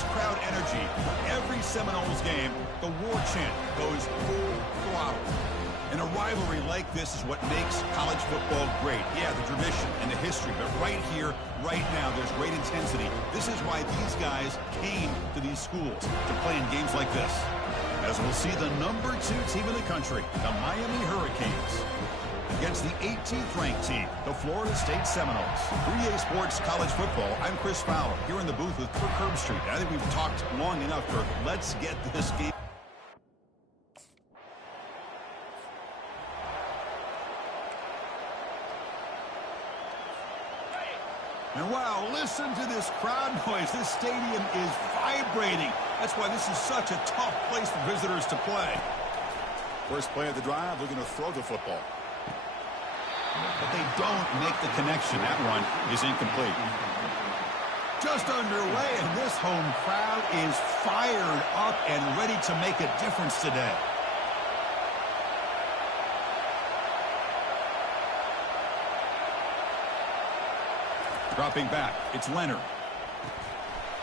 this crowd energy. Every Seminoles game, the war chant goes full throttle. And a rivalry like this is what makes college football great. Yeah, the tradition and the history, but right here, right now, there's great intensity. This is why these guys came to these schools to play in games like this. As we'll see the number 2 team in the country, the Miami Hurricanes, against the 18th ranked team, the Florida State Seminoles. 3A Sports College Football, I'm Chris Fowler, here in the booth with Kirk Herbstreit. I think we've talked long enough, Kirk. Let's get this game. And wow, listen to this crowd noise. This stadium is vibrating. That's why this is such a tough place for visitors to play. First play of the drive, looking to throw the football. But they don't make the connection. That one is incomplete. Just underway, and this home crowd is fired up and ready to make a difference today. Dropping back, it's Leonard.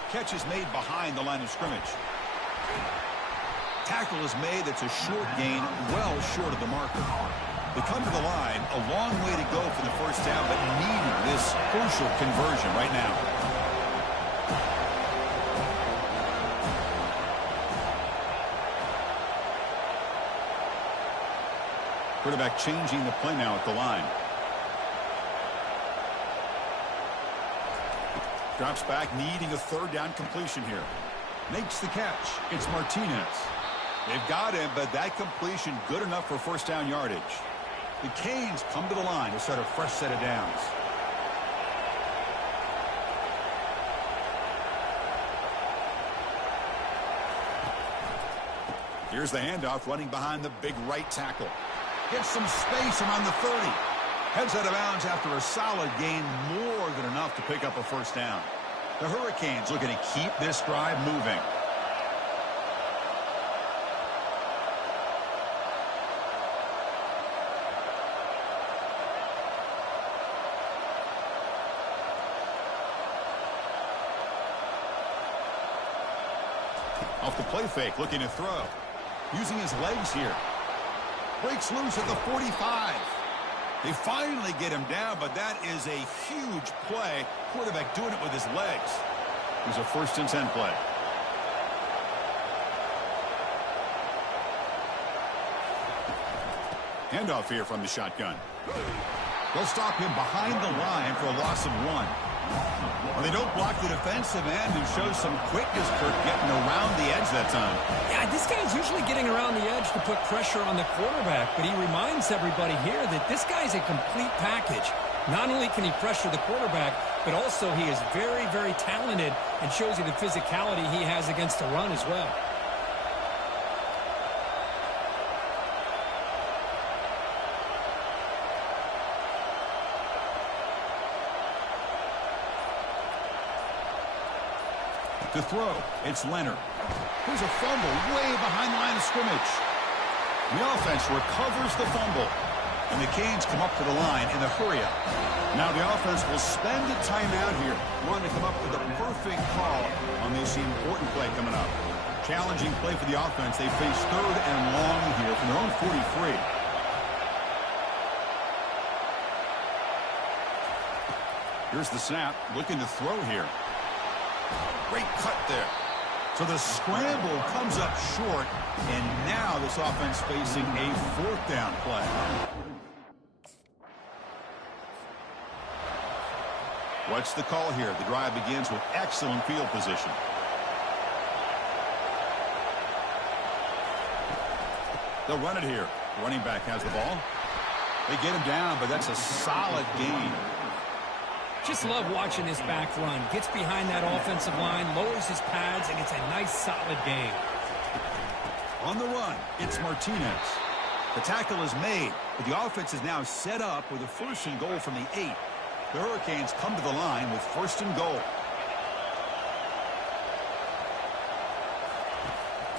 Catch is made behind the line of scrimmage. Tackle is made. That's a short gain, well short of the marker. They come to the line, a long way to go for the first down, but needing this crucial conversion right now. Quarterback changing the play now at the line. Drops back, needing a third down completion here. Makes the catch. It's Martinez. They've got him, but that completion good enough for first down yardage. The Canes come to the line to start a fresh set of downs. Here's the handoff, running behind the big right tackle. Gets some space around the 30. Heads out of bounds after a solid gain, more than enough to pick up a first down. The Hurricanes looking to keep this drive moving. Off the play fake, looking to throw. Using his legs here. Breaks loose at the 45. They finally get him down, but that is a huge play. Quarterback doing it with his legs. It was a 1st and 10 play. Handoff here from the shotgun. They'll stop him behind the line for a loss of 1. Well, they don't block the defensive end and show some quickness, Kirk, getting around the edge that time. Yeah, this guy's usually getting around the edge to put pressure on the quarterback, but he reminds everybody here that this guy's a complete package. Not only can he pressure the quarterback, but also he is very, very talented and shows you the physicality he has against the run as well. To throw, it's Leonard. Here's a fumble way behind the line of scrimmage. The offense recovers the fumble, and the Canes come up to the line in a hurry-up. Now the offense will spend a timeout here, wanting to come up with the perfect call on this important play coming up. Challenging play for the offense. They face 3rd and long here from their own 43. Here's the snap, looking to throw here. Great cut there. So the scramble comes up short, and now this offense facing a 4th down play. What's the call here? The drive begins with excellent field position. They'll run it here. Running back has the ball. They get him down, but that's a solid gain. Just love watching this back run. Gets behind that offensive line, lowers his pads, and it's a nice, solid game. On the run, it's Martinez. The tackle is made, but the offense is now set up with a 1st and goal from the 8. The Hurricanes come to the line with 1st and goal.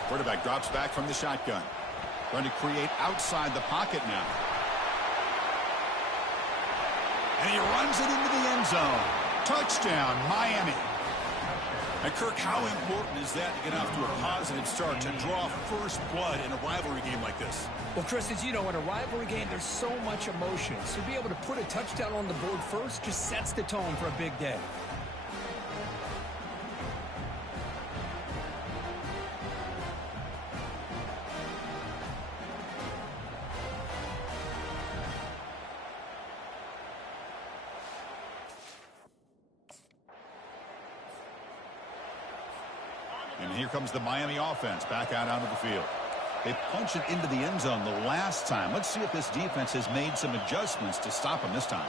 Quarterback drops back from the shotgun. Trying to create outside the pocket now. And he runs it into the end zone. Touchdown, Miami. And Kirk, how important is that to get off to a positive start, to draw first blood in a rivalry game like this? Well, Chris, as you know, in a rivalry game, there's so much emotion. So to be able to put a touchdown on the board first just sets the tone for a big day. And here comes the Miami offense back out onto the field. They punched it into the end zone the last time. Let's see if this defense has made some adjustments to stop them this time.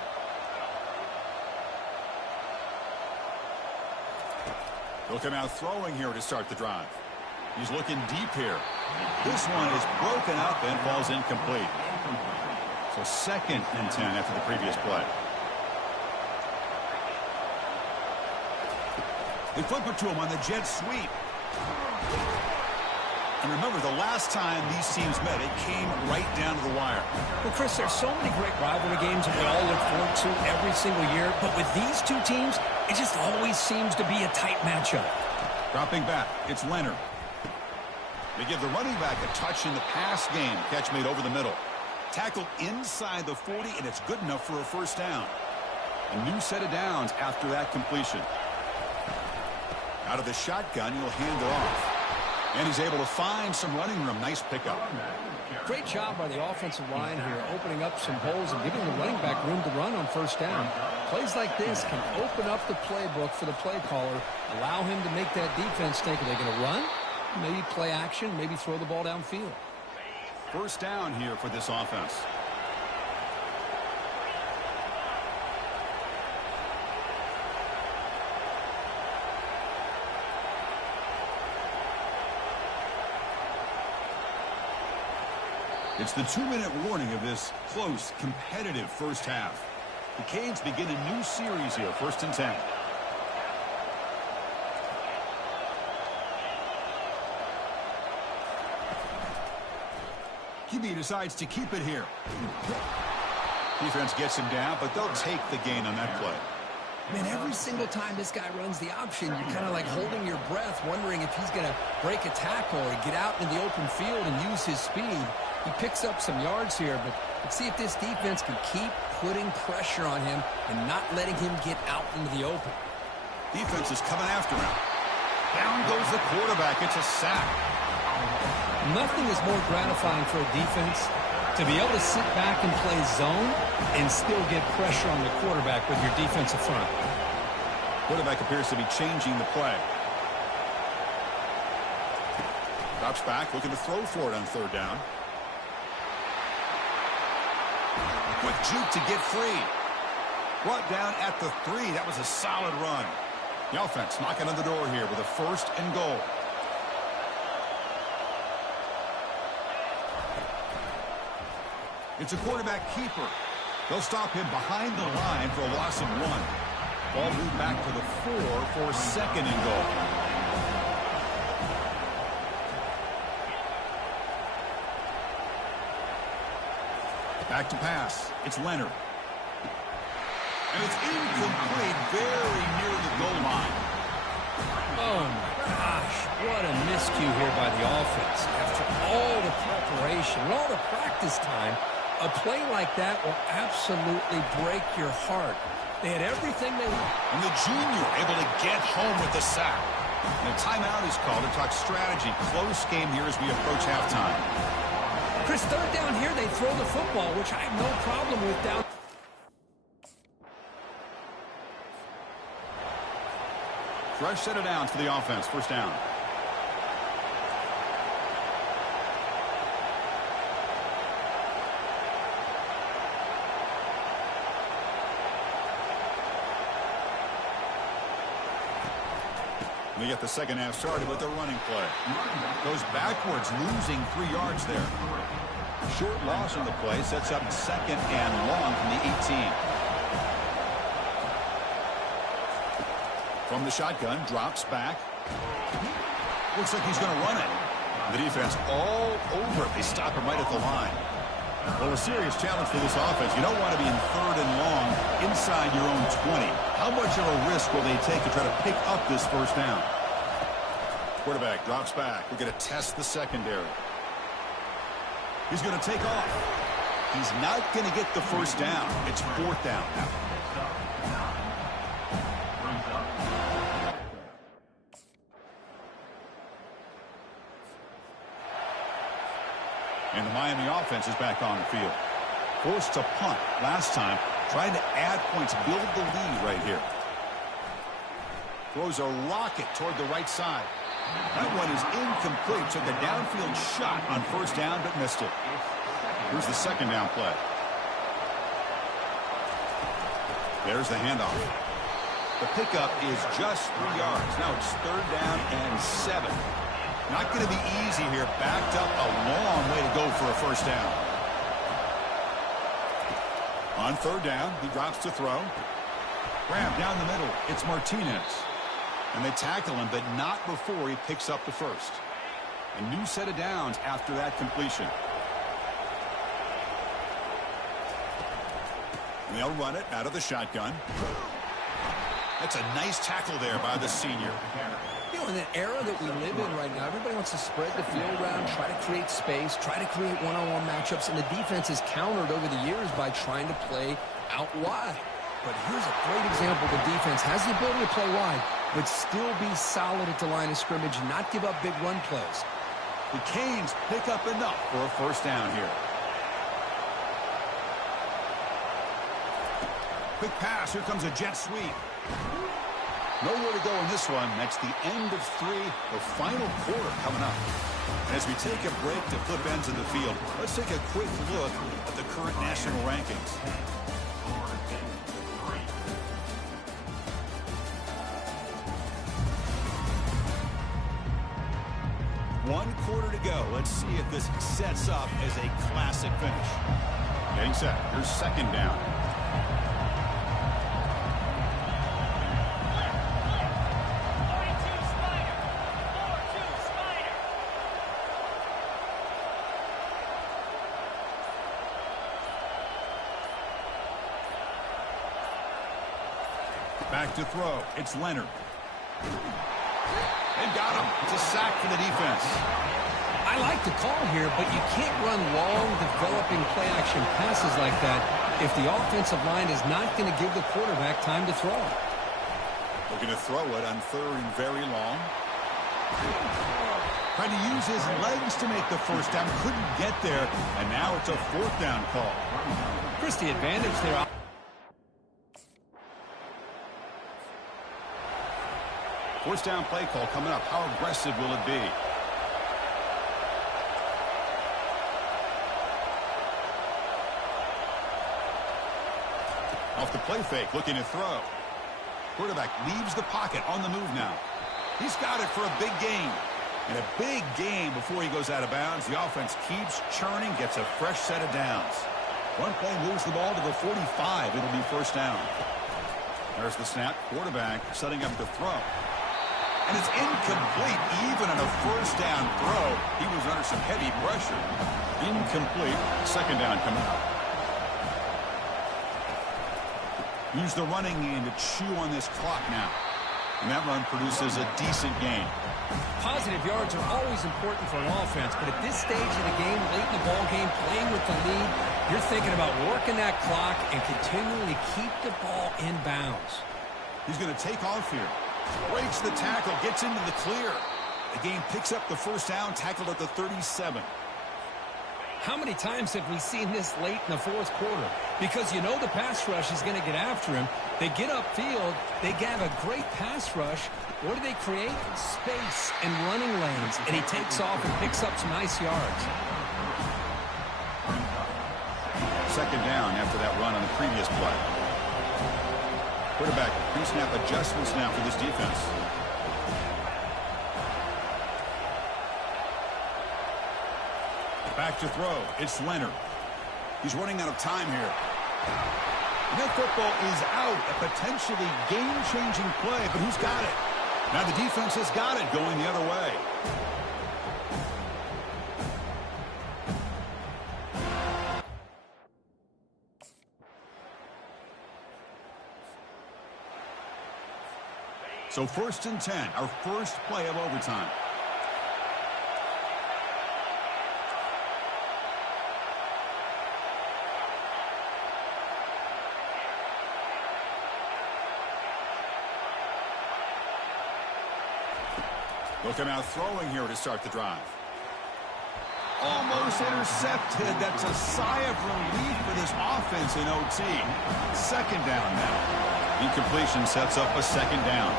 He'll come out throwing here to start the drive. He's looking deep here. This one is broken up and falls incomplete. So 2nd and 10 after the previous play. They flip it to him on the jet sweep. And remember, the last time these teams met, it came right down to the wire. Well, Chris, there's so many great rivalry games that we all look forward to every single year. But with these two teams, it just always seems to be a tight matchup. Dropping back, it's Leonard. They give the running back a touch in the pass game. Catch made over the middle. Tackled inside the 40, and it's good enough for a first down. A new set of downs after that completion. Out of the shotgun, he'll hand it off. And he's able to find some running room. Nice pickup. Great job by the offensive line here, opening up some holes and giving the running back room to run on first down. Plays like this can open up the playbook for the play caller, allow him to make that defense think, are they going to run? Maybe play action, maybe throw the ball downfield. First down here for this offense. It's the 2-minute warning of this close, competitive first half. The Canes begin a new series here, 1st and 10. QB decides to keep it here. Defense gets him down, but they'll take the gain on that play. Man, every single time this guy runs the option, you're kind of like holding your breath, wondering if he's going to break a tackle or get out into the open field and use his speed. He picks up some yards here, but let's see if this defense can keep putting pressure on him and not letting him get out into the open. Defense is coming after him. Down goes the quarterback. It's a sack. Nothing is more gratifying for a defense to be able to sit back and play zone and still get pressure on the quarterback with your defensive front. Quarterback appears to be changing the play. Drops back, looking to throw for it on 3rd down. Quick juke to get free. Brought down at the 3. That was a solid run. The offense knocking on the door here with a 1st and goal. It's a quarterback keeper. They'll stop him behind the line for a loss of 1. Ball moved back to the 4 for 2nd and goal. Back to pass. It's Leonard. And it's incomplete, very near the goal line. Oh, my gosh. What a miscue here by the offense. After all the preparation and all the practice time, a play like that will absolutely break your heart. They had everything they wanted. And the junior able to get home with the sack. And a timeout is called to talk strategy. Close game here as we approach halftime. Chris, 3rd down here, they throw the football, which I have no problem with down. Fresh set of downs for the offense. 1st down. We get the 2nd half started with a running play. Goes backwards, losing 3 yards there. Short loss on the play sets up 2nd and long from the 18. From the shotgun, drops back. Looks like he's going to run it. The defense all over it. They stop him right at the line. Well, a serious challenge for this offense. You don't want to be in 3rd and long inside your own 20. How much of a risk will they take to try to pick up this 1st down? Quarterback drops back. We're going to test the secondary. He's going to take off. He's not going to get the first down. It's fourth down now. And the Miami offense is back on the field. Forced to punt last time. Trying to add points, build the lead right here. Throws a rocket toward the right side. That one is incomplete. Took a downfield shot on first down, but missed it. Here's the second down play. There's the handoff. The pickup is just 3 yards. Now it's third down and 7. Not going to be easy here. Backed up a long way to go for a first down. On third down, he drops to throw. Grab down the middle. It's Martinez. And they tackle him, but not before he picks up the first. A new set of downs after that completion. And they'll run it out of the shotgun. That's a nice tackle there by the senior. You know, in the era that we live in right now, everybody wants to spread the field around, try to create space, try to create one-on-one matchups, and the defense is countered over the years by trying to play out wide. But here's a great example. The defense has the ability to play wide, but still be solid at the line of scrimmage and not give up big run plays. The Canes pick up enough for a first down here. Quick pass. Here comes a jet sweep. Nowhere to go in this one. That's the end of 3, the final quarter coming up. And as we take a break to flip ends of the field, let's take a quick look at the current national rankings. One quarter to go. Let's see if this sets up as a classic finish. Getting set. Here's second down. Back to throw. It's Leonard. They've got him. It's a sack for the defense. I like the call here, but you can't run long, developing play-action passes like that if the offensive line is not going to give the quarterback time to throw. Looking to throw it on third and very long. Trying to use his legs to make the first down. Couldn't get there, and now it's a fourth down call. Chris, the advantage there. First down play call coming up. How aggressive will it be? Off the play fake, looking to throw. Quarterback leaves the pocket on the move now. He's got it for a big gain. And a big gain before he goes out of bounds. The offense keeps churning, gets a fresh set of downs. One play moves the ball to the 45. It'll be first down. There's the snap. Quarterback setting up the throw. And it's incomplete, even on a first down throw. He was under some heavy pressure. Incomplete. Second down coming up. Use the running game to chew on this clock now. And that run produces a decent gain. Positive yards are always important for an offense, but at this stage of the game, late in the ball game, playing with the lead, you're thinking about working that clock and continuing to keep the ball in bounds. He's going to take off here. Breaks the tackle, gets into the clear. The game picks up the first down, tackled at the 37. How many times have we seen this late in the fourth quarter? Because you know the pass rush is going to get after him. They get upfield. They have a great pass rush. What do they create? Space and running lanes. And he takes off and picks up some nice yards. Second down after that run on the previous play. Quarterback pre-snap adjustments now for this defense. Back to throw. It's Leonard. He's running out of time here. And that football is out. A potentially game-changing play, but who's got it? Now the defense has got it going the other way. So 1st and 10, our first play of overtime. They'll come out throwing here to start the drive. Almost intercepted. That's a sigh of relief for this offense in OT. Second down now. Incompletion sets up a second down.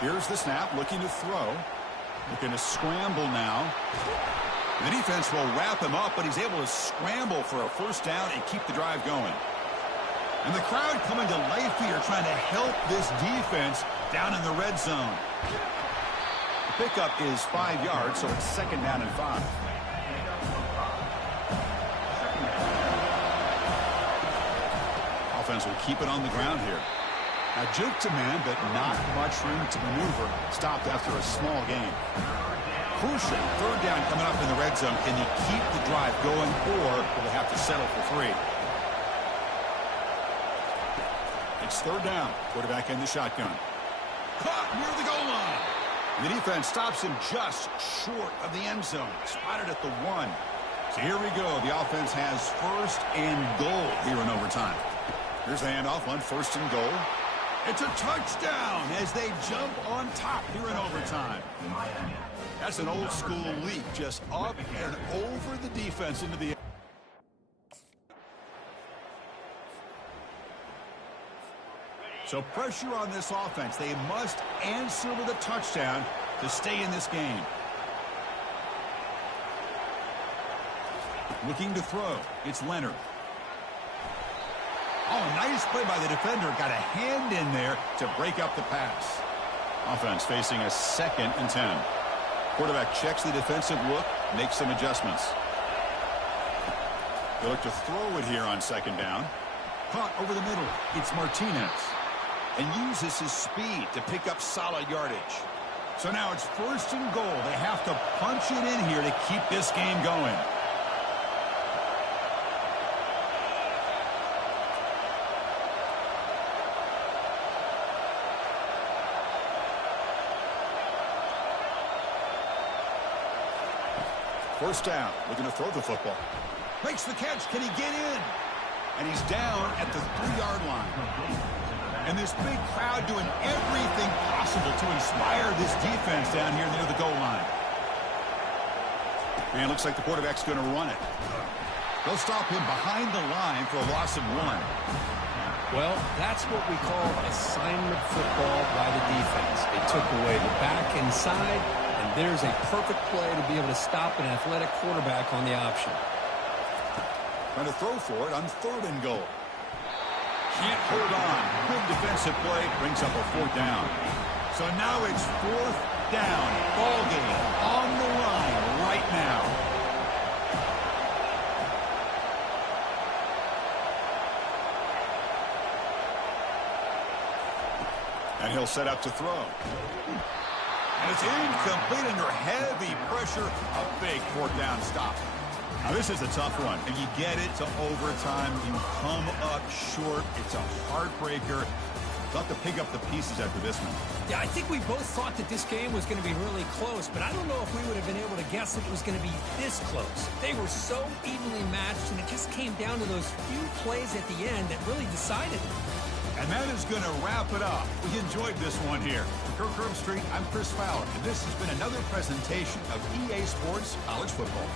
Here's the snap, looking to throw. Looking to scramble now. The defense will wrap him up, but he's able to scramble for a first down and keep the drive going. And the crowd coming to life here, trying to help this defense down in the red zone. The pickup is 5 yards, so it's second down and 5. Offense will keep it on the ground here. Now, juke to man, but not much room to maneuver. Stopped after a small gain. Crucial third down coming up in the red zone. Can they keep the drive going, or will they have to settle for 3? It's third down. Quarterback in the shotgun. Caught near the goal line. The defense stops him just short of the end zone. Spotted at the 1. So here we go. The offense has first and goal here in overtime. Here's the handoff on first and goal. It's a touchdown as they jump on top here in overtime. That's an old school leap, just up and over the defense into the... So pressure on this offense. They must answer with a touchdown to stay in this game. Looking to throw. It's Leonard. Oh, nice play by the defender. Got a hand in there to break up the pass. Offense facing a second and 10. Quarterback checks the defensive look, makes some adjustments. They look to throw it here on second down. Caught over the middle. It's Martinez. And uses his speed to pick up solid yardage. So now it's first and goal. They have to punch it in here to keep this game going. First down, looking to throw the football. Makes the catch. Can he get in? And he's down at the 3-yard line. And this big crowd doing everything possible to inspire this defense down here near the goal line. And it looks like the quarterback's going to run it. They'll stop him behind the line for a loss of 1. Well, that's what we call assignment football by the defense. They took away the back inside, and there's a perfect play to be able to stop an athletic quarterback on the option. Trying to throw for it on third and goal. Can't hold on. Good defensive play. Brings up a fourth down. So now it's fourth down. Ball game on the line right now. And he'll set up to throw. And it's incomplete under heavy pressure. A big fourth down stop. Now, this is a tough one. If you get it to overtime, you come up short. It's a heartbreaker. Thought to pick up the pieces after this one. Yeah, I think we both thought that this game was going to be really close, but I don't know if we would have been able to guess that it was going to be this close. They were so evenly matched, and it just came down to those few plays at the end that really decided it. And that is going to wrap it up. We enjoyed this one here. For Kirk Herbstreit, I'm Chris Fowler, and this has been another presentation of EA Sports College Football.